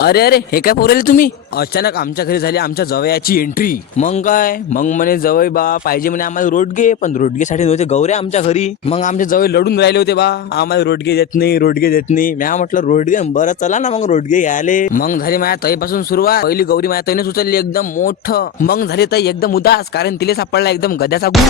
अरे अरे, हे काय पोरेले तुम्ही? अचानक आमच्या घरी झाली आमच्या जवयाची एंट्री. मग काय, मग म्हणे जवय बा पाहिजे म्हणे आम्हाला रोडगे, पण रोडगेसाठी नव्हते गौऱ्या आमच्या घरी. मग आमचे जवळ लढून राहिले होते बा, आम्हाला रोडगे देत नाही, रोडगे देत नाही. म्या म्हटलं रोडगे बरं चला ना मग रोडगे घ्यायले. मग झाली माझ्या ताईपासून सुरुवात. पहिली गौरी माझ्या ताईने उचलली एकदम मोठं. मग झाली ताई एकदम उदास, कारण तिला सापडला एकदम गद्याचा गू.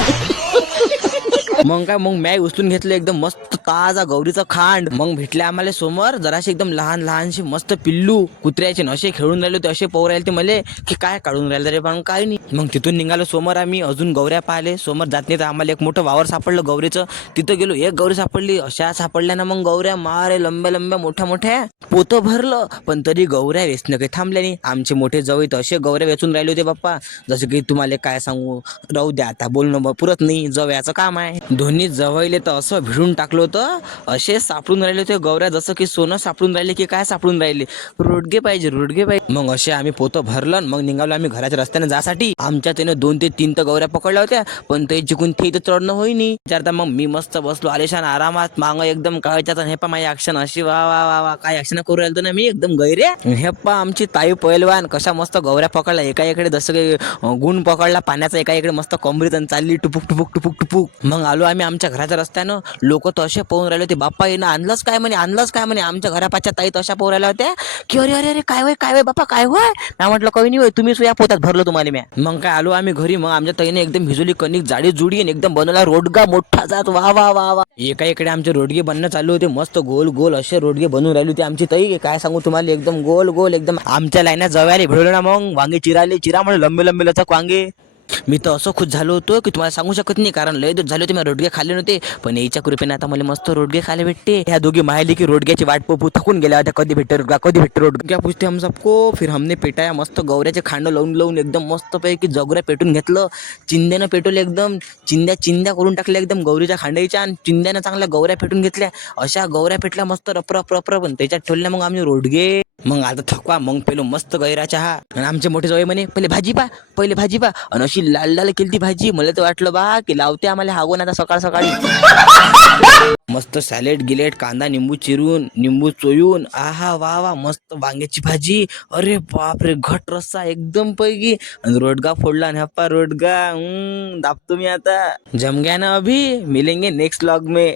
मग काय, मग मॅ उचलून घेतलं एकदम मस्त ताजा गौरीचं खांड. मग भेटले आम्हाला समोर जराशी एकदम लहान लहानशी मस्त पिल्लू कुत्र्याचे नशे खेळून राहिले होते. असे पोर राहिले ते मले की काय काढून राहिले रे, पण काय नाही. मग तिथून निघालो समोर आम्ही, अजून गौऱ्या पाहिले. समोर जात नाही तर आम्हाला एक मोठं वावर सापडलं गौरीचं. तिथं गेलो, एक गौरी सापडली. अशा सापडल्या ना मग गौऱ्या मारे लंब्या लंब्या मोठ्या मोठ्या. पोतं भरलं, पण तरी गौऱ्या वेचणं काही थांबल्या नाही. आमचे मोठे जवळ असे गौऱ्या वेचून राहिले होते बाप्पा, जसं की तुम्हाला काय सांगू. राहू द्या आता, बोलणं पुरत नाही, जवयाचं काम आहे. दोन्ही जवळले तर असं भिडून टाकलं होतं, असे सापडून राहिले होते गौऱ्या जसं की सोनं सापडून राहिले की काय सापडून राहिले. रोडगे पाहिजे, रोडगे पाहिजे. मग असे आम्ही पोतं भरलं. मग निघालो आम्ही घराच्या रस्त्याने जासाठी. आमच्या त्याने 2 ते 3 तर गौऱ्या पकडल्या होत्या, पण ते जिकून ते इथं चढणं होईनी. विचारता मग मी मस्त बसलो आलेशान आरामात, मागं एकदम काळजाचा. हे पा माझी ऍक्शन अशी, वा वा वा वा, काय ऍक्शन करू राहिलो ना मी एकदम गैरे. हे पा आमची ताई पैलवान कशा मस्त गौऱ्या पकडल्या, एका इकडे जसं काही गुण पकडला पाण्याचा, एका इकडे मस्त कोंबरीत चालली टुपुक टुपुक टुपुक टुपुक. मग आलो आम्ही आमच्या घराच्या रस्त्यानं. लोक तर असे पाहून राहिले होते, बाप्पा येणं आणलंच काय म्हणे, आणलंच काय म्हणे. आमच्या घरापाच्या ताई तशा पाहून राहिल्या होत्या की अरे अरे अरे काय होय बाप्पा, काय होय. ना म्हटलं काही नाही होय, तुम्ही या पोतात भरलं तुम्हाला म्या. मग काय आलो आम्ही घरी. मग आमच्या ताईने एकदम भिजवली कणिक जाडी जुडी आणि एकदम बनवला रोडगा मोठा जात. वा वा वा वा. एका इकडे आमचे रोडगे बनणं चालू होते, मस्त गोल गोल असे रोडगे बनवून राहिली होती आमची ताई. काय सांगू तुम्हाला, एकदम गोल गोल एकदम. आमच्या लाईना जवळले भिडवलं ना, मग वांगे चिराले, चिरा म्हणजे लंबे लंबे लचक वांगे. मी तर असं खुश झालो होतो की तुम्हाला सांगू शकत नाही, कारण लय दिवस झाले होते मी रोडगे खाल्ले नव्हते. पण याच्या कृपेने आता मला मस्त रोडगे खायला भेटते. ह्या दोघी माहिली की रोडग्याची वाट पोपू थकून गेल्या होत्या, कधी भेटते रोडगा, कधी भेटते रोडगा पूछते हम सबको. फिर हमने पेटाया मस्त गौऱ्याचे खांड लावून लावून एकदम मस्त पैकी जगुऱ्या पेटून घेतलं. चिंद्यानं पेटवलं एकदम, चिंद्या चिंद्या करून टाकल्या एकदम गौरीच्या खांडाईच्या. आणि चिंद्यानं चांगल्या गौऱ्या पेटून घेतल्या. अशा गौऱ्या पेटल्या मस्त रपरप रपरप. पण त्याच्यात ठेवल्या मग आम्ही रोडगे. मग आता थकवा, मग पेलो मस्त गैरा चहा. आणि आमचे मोठे जावई म्हणे पहिले भाजी पा, पहिले भाजी पा. आणि अशी लाल लाल केली ती भाजी. मला तर वाटलं बा की लावते आम्हाला हागून आता सकाळ सकाळी. मस्त सॅलेड गिलेट, कांदा निंबू चिरून, निंबू चोळून, आहा वा वा, मस्त वांग्याची भाजी. अरे बापरे, घट रस्सा एकदम पैकी. आणि रोडगा फोडला. आणि हप्पा रोडगा दाबतो मी आता. जम गया ना, अभी मिलेंगे नेक्स्ट व्लॉग में.